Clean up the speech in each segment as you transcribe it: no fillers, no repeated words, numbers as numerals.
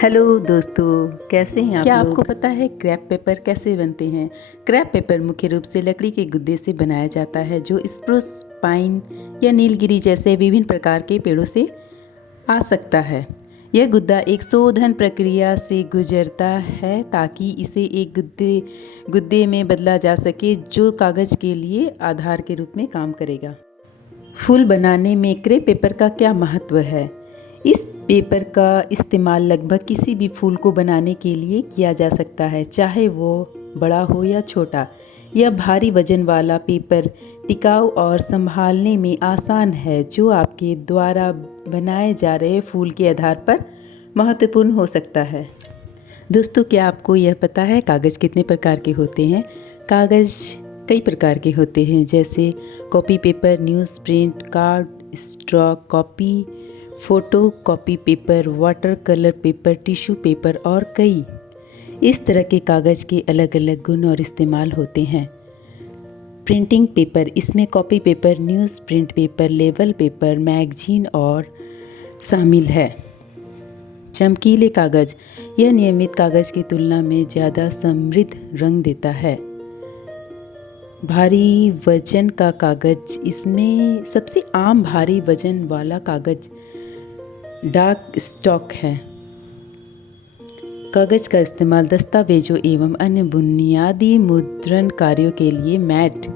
Hello दोस्तों, कैसे हैं आप क्या लोग? आपको पता है क्रैप पेपर कैसे बनते हैं? क्रैप पेपर मुख्य रूप से लकड़ी के गुद्दे से बनाया जाता है जो स्प्रूस, पाइन या नीलगिरी जैसे विभिन्न प्रकार के पेड़ों से आ सकता है। यह गुद्दा एक शोधन प्रक्रिया से गुजरता है ताकि इसे एक गुद्दे में बदला जा सके जो कागज़ के लिए आधार के रूप में काम करेगा। फूल बनाने में क्रेप पेपर का क्या महत्व है? इस पेपर का इस्तेमाल लगभग किसी भी फूल को बनाने के लिए किया जा सकता है, चाहे वो बड़ा हो या छोटा। यह भारी वजन वाला पेपर टिकाऊ और संभालने में आसान है, जो आपके द्वारा बनाए जा रहे फूल के आधार पर महत्वपूर्ण हो सकता है। दोस्तों, क्या आपको यह पता है कागज़ कितने प्रकार के होते हैं? कागज़ कई प्रकार के होते हैं, जैसे copy paper, news print, card, straw copy, photo copy paper, water colour paper, tissue paper और कई। इस तरह के कागज़ के अलग अलग गुण और इस्तेमाल होते हैं। प्रिंटिंग पेपर, इसमें copy paper, news print paper, label paper, magazine और शामिल है। चमकीले कागज़, यह नियमित कागज़ की तुलना में ज़्यादा समृद्ध रंग देता है। भारी वजन का कागज़, इसमें सबसे आम भारी वजन वाला कागज़ डार्क स्टॉक है। कागज़ का इस्तेमाल दस्तावेजों एवं अन्य बुनियादी मुद्रण कार्यों के लिए मैट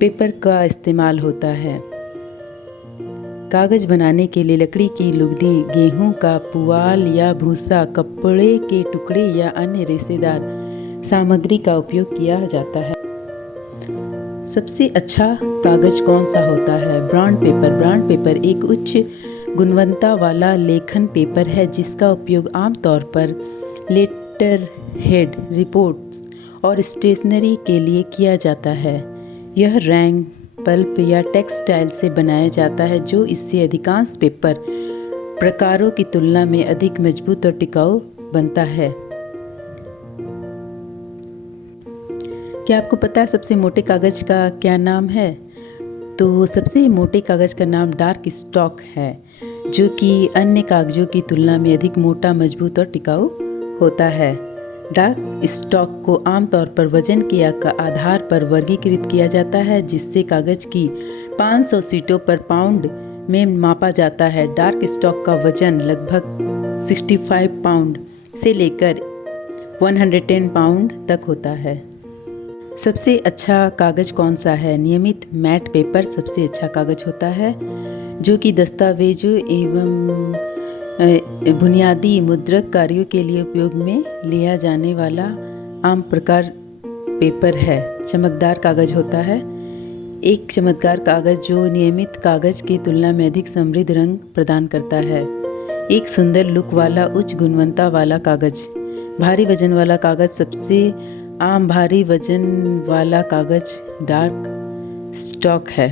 पेपर का इस्तेमाल होता है। कागज़ बनाने के लिए लकड़ी की लुगदी, गेहूं का पुआल या भूसा, कपड़े के टुकड़े या अन्य रेशेदार सामग्री का उपयोग किया जाता है। सबसे अच्छा कागज़ कौन सा होता है? Brand paper. ब्रांड पेपर एक उच्च गुणवत्ता वाला लेखन पेपर है जिसका उपयोग आमतौर पर लेटर हेड, रिपोर्ट्स और स्टेशनरी के लिए किया जाता है। यह रैंग, पल्प या टेक्सटाइल से बनाया जाता है, जो इससे अधिकांश पेपर प्रकारों की तुलना में अधिक मजबूत और टिकाऊ बनता है। क्या आपको पता है सबसे मोटे कागज़ का क्या नाम है? तो सबसे मोटे कागज़ का नाम डार्क स्टॉक है, जो कि अन्य कागज़ों की तुलना में अधिक मोटा, मजबूत और टिकाऊ होता है। डार्क स्टॉक को आमतौर पर वजन के आधार पर वर्गीकृत किया जाता है, जिससे कागज़ की 500 शीटों पर पाउंड में मापा जाता है। डार्क स्टॉक का वजन लगभग 65 पाउंड से लेकर 110 पाउंड तक होता है। सबसे अच्छा कागज़ कौन सा है? नियमित मैट पेपर सबसे अच्छा कागज़ होता है, जो कि दस्तावेजों एवं बुनियादी मुद्रक कार्यों के लिए उपयोग में लिया जाने वाला आम प्रकार पेपर है। चमकदार कागज़ होता है, एक चमकदार कागज़ जो नियमित कागज़ की तुलना में अधिक समृद्ध रंग प्रदान करता है। एक सुंदर लुक वाला उच्च गुणवत्ता वाला कागज़। भारी वजन वाला कागज़, सबसे आम भारी वजन वाला कागज़ डार्क स्टॉक है।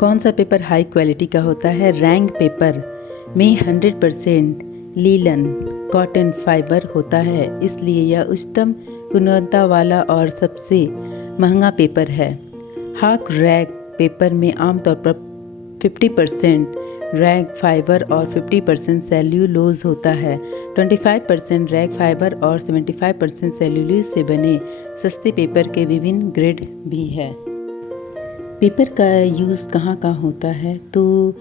कौन सा पेपर हाई क्वालिटी का होता है? रैंग पेपर में 100% लीलन कॉटन फाइबर होता है, इसलिए यह उच्चतम गुणवत्ता वाला और सबसे महंगा पेपर है। हाक रैग पेपर में आमतौर पर 50% रैग फाइबर और 50% सेल्यूलोज होता है। 25% रैग फाइबर और 75% सेल्यूलोज से बने सस्ते पेपर के विभिन्न ग्रेड भी है। पेपर का यूज़ कहाँ कहाँ होता है? तो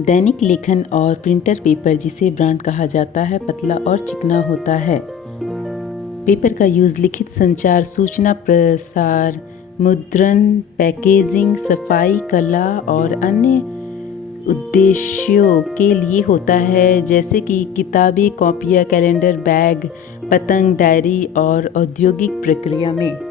दैनिक लेखन और प्रिंटर पेपर, जिसे ब्रांड कहा जाता है, पतला और चिकना होता है। पेपर का यूज़ लिखित संचार, सूचना प्रसार, मुद्रण, पैकेजिंग, सफाई, कला और अन्य उद्देश्यों के लिए होता है, जैसे कि किताबें, कॉपियाँ, कैलेंडर, बैग, पतंग, डायरी और औद्योगिक प्रक्रिया में।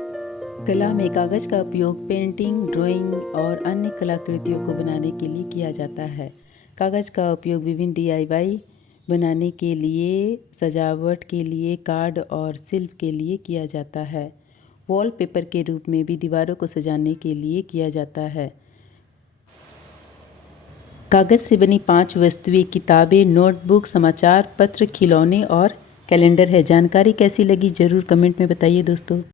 कला में कागज़ का उपयोग पेंटिंग, ड्राइंग और अन्य कलाकृतियों को बनाने के लिए किया जाता है। कागज़ का उपयोग विभिन्न DIY बनाने के लिए, सजावट के लिए, कार्ड और शिल्प के लिए किया जाता है। वॉलपेपर के रूप में भी दीवारों को सजाने के लिए किया जाता है। कागज़ से बनी 5 वस्तुएं किताबें, नोटबुक, समाचार पत्र, खिलौने और कैलेंडर है। जानकारी कैसी लगी ज़रूर कमेंट में बताइए दोस्तों।